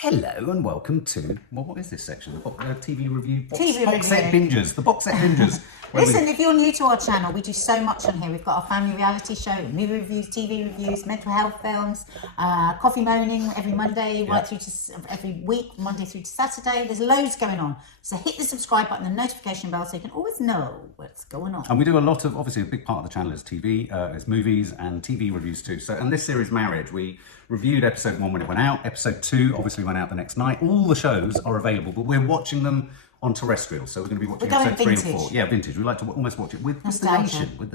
Hello and welcome to, well, what is this section? The TV review, TV box set bingers, the box set bingers. Listen, if you're new to our channel, we do so much on here. We've got our family reality show, movie reviews, TV reviews, mental health films, coffee moaning every Monday, right through to every week, Monday through to Saturday. There's loads going on. So hit the subscribe button and notification bell so you can always know what's going on. And we do a lot of, obviously a big part of the channel is TV, it's movies and TV reviews too. So, and this series, Marriage, we reviewed episode 1 when it went out. Episode 2 obviously went out the next night. All the shows are available, but we're watching them on terrestrial, so we're going to be watching episode 3 and 4. Yeah, vintage. We like to almost watch it with the nation. Retro. With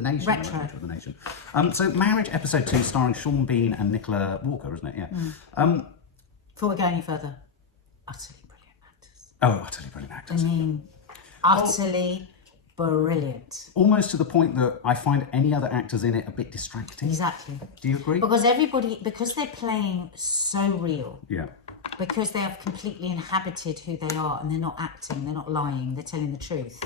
the nation. So Marriage, episode 2, starring Sean Bean and Nicola Walker, isn't it? Yeah. Before we go any further, utterly brilliant actors. Oh, utterly brilliant actors. I mean, utterly brilliant. Almost to the point that I find any other actors in it a bit distracting. Exactly. Do you agree? Because because they're playing so real. Yeah. Because they have completely inhabited who they are and they're not acting, they're not lying, they're telling the truth.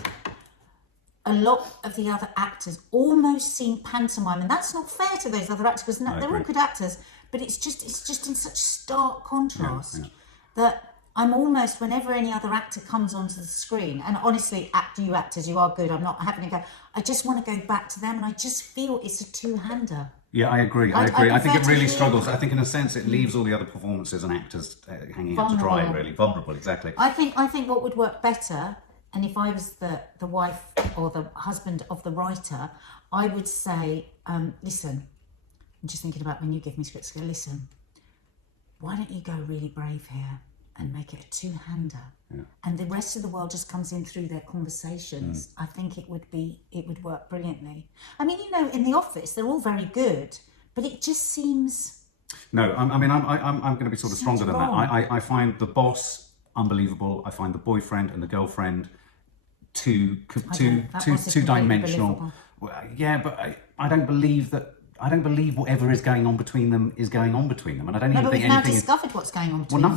A lot of the other actors almost seem pantomime, and that's not fair to those other actors because they're all good actors, but it's just in such stark contrast that I'm almost, whenever any other actor comes onto the screen, and honestly, you actors, you are good, I'm not having a go, I just want to go back to them, and I just feel it's a two-hander. Yeah, I agree. I think it really struggles. I think in a sense it leaves all the other performances and actors hanging out to dry, really. Vulnerable, exactly. I think what would work better, and if I was the wife or the husband of the writer, I would say, listen, I'm just thinking about when you give me scripts, go, listen, why don't you go really brave here and make it a two-hander? Yeah. And the rest of the world just comes in through their conversations. I think it would work brilliantly. I mean, you know, in The Office, they're all very good, but it just seems... No, I'm going to be sort of stronger than that. I find the boss unbelievable. I find the boyfriend and the girlfriend two-dimensional. Yeah, but I don't believe that. I don't believe whatever is going on between them is going on between them, and I don't even think anything. We've now discovered what's going on between them.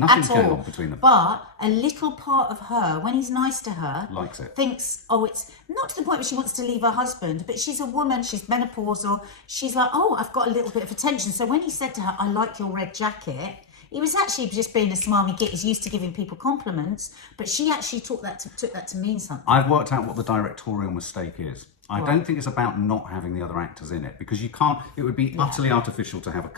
Nothing's going on between them. But a little part of her, when he's nice to her, likes it. Thinks, oh, it's not to the point where she wants to leave her husband, but she's a woman, she's menopausal. She's like, oh, I've got a little bit of attention. So when he said to her, "I like your red jacket," he was actually just being a smarmy git. He's used to giving people compliments, but she actually took that to mean something. I've worked out what the directorial mistake is. I don't think it's about not having the other actors in it, because you can't, it would be utterly artificial to have a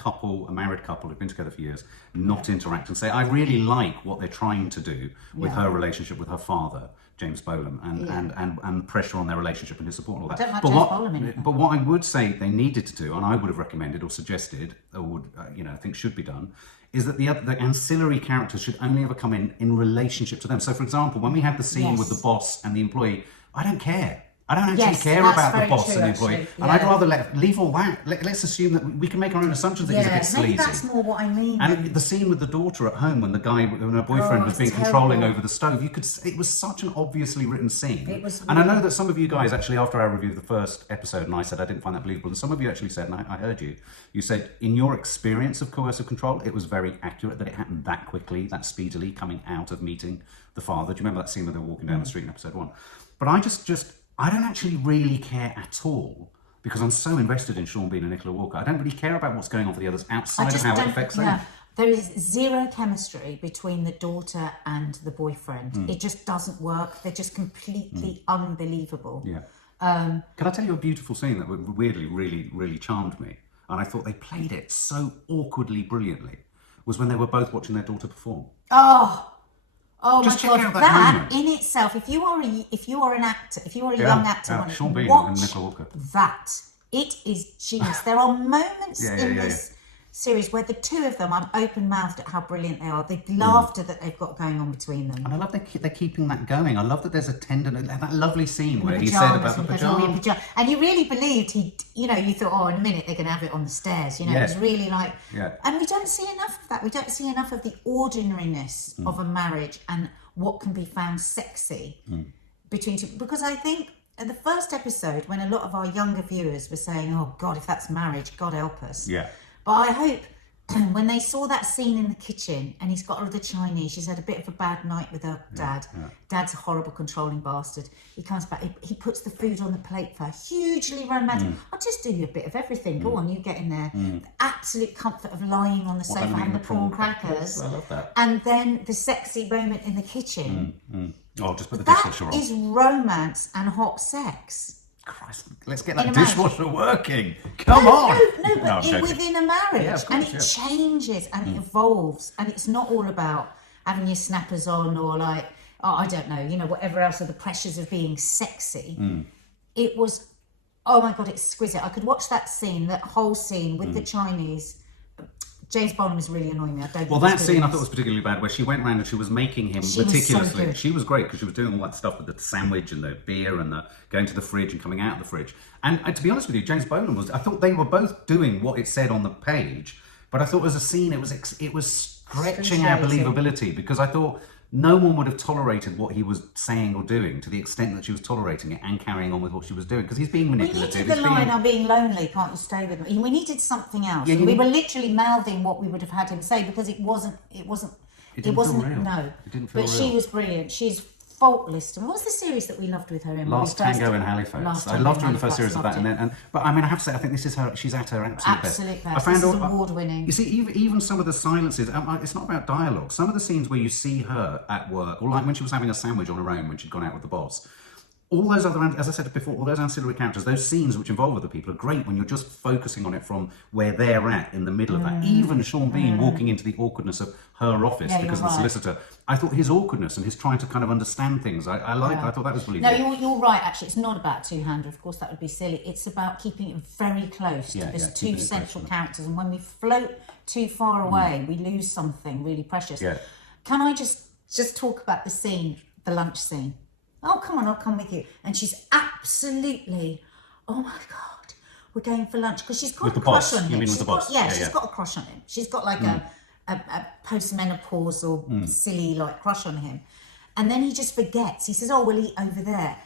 married couple who've been together for years, not interact and say, I really like what they're trying to do with her relationship with her father, James Bolam, and pressure on their relationship and his support and all that. I don't like James Bolam in it. But what I would say they needed to do, and I would have recommended or suggested, or would, I think should be done, is that the ancillary characters should only ever come in relationship to them. So for example, when we had the scene with the boss and the employee, I don't care. I don't actually care about the boss and the employee, and I'd rather leave all that. Let's assume that we can make our own assumptions that he's a bit sleazy. Maybe that's more what I mean. And the scene with the daughter at home when her boyfriend was being controlling over the stove, it was such an obviously written scene. It was, and I know that some of you guys actually, after our review of the first episode, and I said I didn't find that believable, and some of you actually said, and I heard you said in your experience of coercive control, it was very accurate that it happened that quickly, that speedily, coming out of meeting the father. Do you remember that scene where they're walking down the street in episode 1? But I don't actually really care at all, because I'm so invested in Sean Bean and Nicola Walker. I don't really care about what's going on for the others outside of how it affects them. There is zero chemistry between the daughter and the boyfriend. It just doesn't work. They're just completely unbelievable. Yeah. Can I tell you a beautiful scene that weirdly really, really charmed me? And I thought they played it so awkwardly brilliantly, was when they were both watching their daughter perform. Oh just my God! That in itself, if you are an actor, if you are a young actor, Sean Bean watch and Nicola Walker. That. It is genius. There are moments in this series where the two of them, I'm open-mouthed at how brilliant they are. The laughter that they've got going on between them. And I love they're keeping that going. I love that there's a that lovely scene where he said about the pajamas. And you really believed you thought, oh, in a minute they're going to have it on the stairs. It was really like... Yeah. And we don't see enough of that. We don't see enough of the ordinariness of a marriage and what can be found sexy between two. Because I think in the first episode, when a lot of our younger viewers were saying, oh, God, if that's marriage, God help us. Yeah. But I hope when they saw that scene in the kitchen and he's got her the Chinese, she's had a bit of a bad night with her dad. Dad's a horrible, controlling bastard. He comes back, he puts the food on the plate for her, hugely romantic. I'll just do you a bit of everything. Go on, you get in there. The absolute comfort of lying on the sofa having the prawn crackers. I love that. And then the sexy moment in the kitchen. Oh, just put the dishwasher on. That is romance and hot sex. Christ, let's get that dishwasher working. Come on. No, but within a marriage. Yeah, of course, and it changes and it evolves. And it's not all about having your snappers on or like, oh, I don't know, you know, whatever else are the pressures of being sexy. It was, oh my God, exquisite. I could watch that scene, that whole scene with the Chinese. James Bond was really annoying me. Well, that scene I thought was particularly bad, where she went around and she was making him meticulously. Was so she was great because she was doing all that stuff with the sandwich and the beer and the going to the fridge and coming out of the fridge. And to be honest with you, James Bond I thought they were both doing what it said on the page, but I thought as a scene it was stretching our believability, because I thought no one would have tolerated what he was saying or doing to the extent that she was tolerating it and carrying on with what she was doing, because he's being manipulative. We needed the line, I'm being lonely, can't you stay with me? We needed something else. Yeah, we were literally mouthing what we would have had him say, because it wasn't real. It didn't feel but real. She was brilliant. She's faultless. And what was the series that we loved with her in? Last Tango in Halifax. I loved her in the first series of that, but I mean, I have to say, I think this is her. She's at her absolute best. I found this is award-winning. You see, even some of the silences. It's not about dialogue. Some of the scenes where you see her at work, or like when she was having a sandwich on her own when she'd gone out with the boss. All those other, as I said before, all those ancillary characters, those scenes which involve other people are great when you're just focusing on it from where they're at in the middle of that. Even Sean Bean walking into the awkwardness of her office because of the solicitor. I thought his awkwardness and his trying to kind of understand things, I thought that was really good. No, you're right, actually. It's not about two-hander. Of course, that would be silly. It's about keeping it very close to those two central characters. And when we float too far away, we lose something really precious. Yeah. Can I just talk about the scene, the lunch scene? Oh, come on, I'll come with you. And she's absolutely, oh my God, we're going for lunch. Because she's got a crush on him. You mean with the boss? Yeah, she's got a crush on him. She's got like a postmenopausal, silly like crush on him. And then he just forgets. He says, oh, we'll eat over there.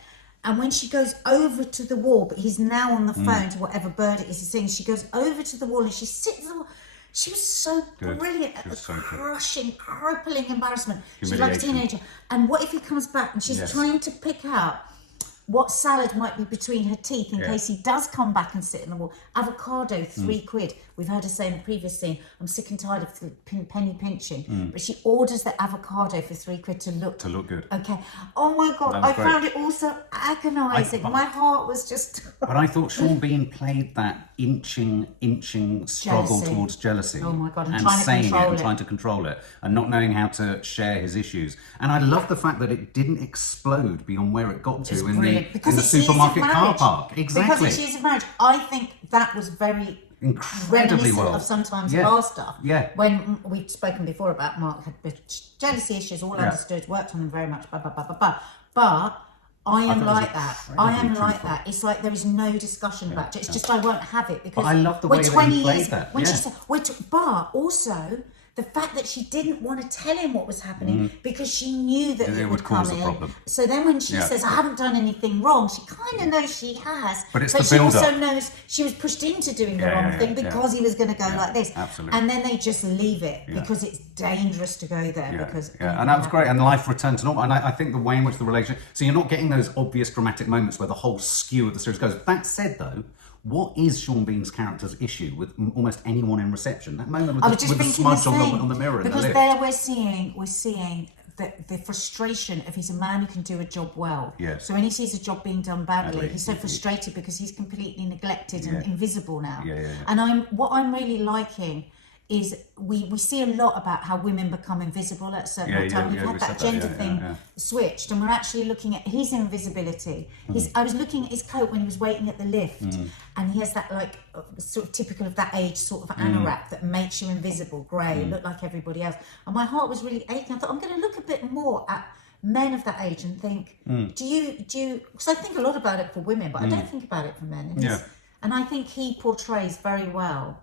And when she goes over to the wall, but he's now on the phone to whatever bird it is he's seeing, she goes over to the wall and she sits on the wall. She was so brilliant at the crushing, crippling embarrassment. She's like a teenager. And what if he comes back and she's trying to pick out what salad might be between her teeth in case he does come back and sit in the wall? Avocado, £3. We've heard her say in the previous scene, I'm sick and tired of the penny pinching. But she orders the avocado for £3 to look good. Okay. Oh my God, I found it also agonising. My heart was just... But I thought Sean Bean played that inching struggle towards jealousy. Oh my God, and saying it and trying to control it and not knowing how to share his issues. And I love the fact that it didn't explode beyond where it got to in the supermarket car park. Exactly. Because it's a marriage. I think that was very incredibly well of sometimes bar stuff. Yeah. When we've spoken before about Mark had jealousy issues, all understood, worked on them very much, but I am like that. I am like that. It's like there is no discussion about it. It's just I won't have it because I love the way that he played that. When she said, but also the fact that she didn't want to tell him what was happening because she knew that it would cause come a problem. So then when she says, I haven't done anything wrong, she kind of knows she has. But it's the build-up. She also knows she was pushed into doing the wrong thing because he was going to go like this. Absolutely. And then they just leave it because it's dangerous to go there. And that was great. And life returned to normal. And I think the way in which the relationship... So you're not getting those obvious dramatic moments where the whole skew of the series goes. That said, though, what is Sean Bean's character's issue with almost anyone in reception? That moment with the smudge on the mirror because in the there we're seeing the frustration of he's a man who can do a job well. Yes. So when he sees a job being done badly, he's so frustrated because he's completely neglected and invisible now. And what I'm really liking is we see a lot about how women become invisible at a certain time. We've had that gender thing switched, and we're actually looking at his invisibility. I was looking at his coat when he was waiting at the lift, and he has that like sort of typical of that age sort of anorak that makes you invisible, grey, look like everybody else. And my heart was really aching. I thought I'm going to look a bit more at men of that age and think, do you? Because I think a lot about it for women, but I don't think about it for men. And I think he portrays very well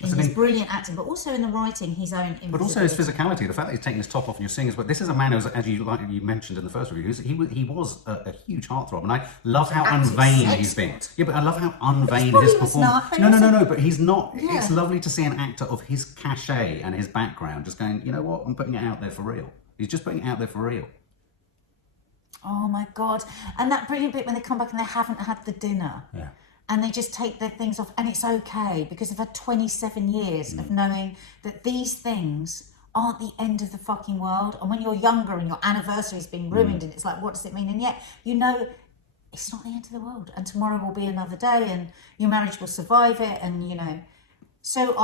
in his brilliant acting, but also in the writing, his own invisibility. But also his physicality, the fact that he's taking his top off and you're seeing his... But this is a man who was, as you mentioned in the first review, he was a huge heartthrob, and I love how unvain he's been. Yeah, but I love how unvain his performance... No, but he's not... Yeah. It's lovely to see an actor of his cachet and his background just going, you know what, I'm putting it out there for real. He's just putting it out there for real. Oh my God. And that brilliant bit when they come back and they haven't had the dinner. Yeah. And they just take their things off, and it's okay because they've had 27 years of knowing that these things aren't the end of the fucking world. And when you're younger and your anniversary's been ruined, and it's like, what does it mean? And yet, you know, it's not the end of the world, and tomorrow will be another day, and your marriage will survive it, and you know. So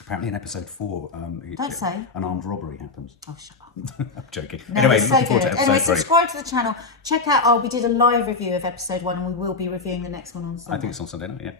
Apparently in episode 4, don't say. an armed robbery happens. Oh, shut up. I'm joking. No, anyway, it's so looking forward to good. episode 3. Subscribe to the channel. Check out, we did a live review of episode 1, and we will be reviewing the next one on Sunday. I think it's on Sunday night, yeah.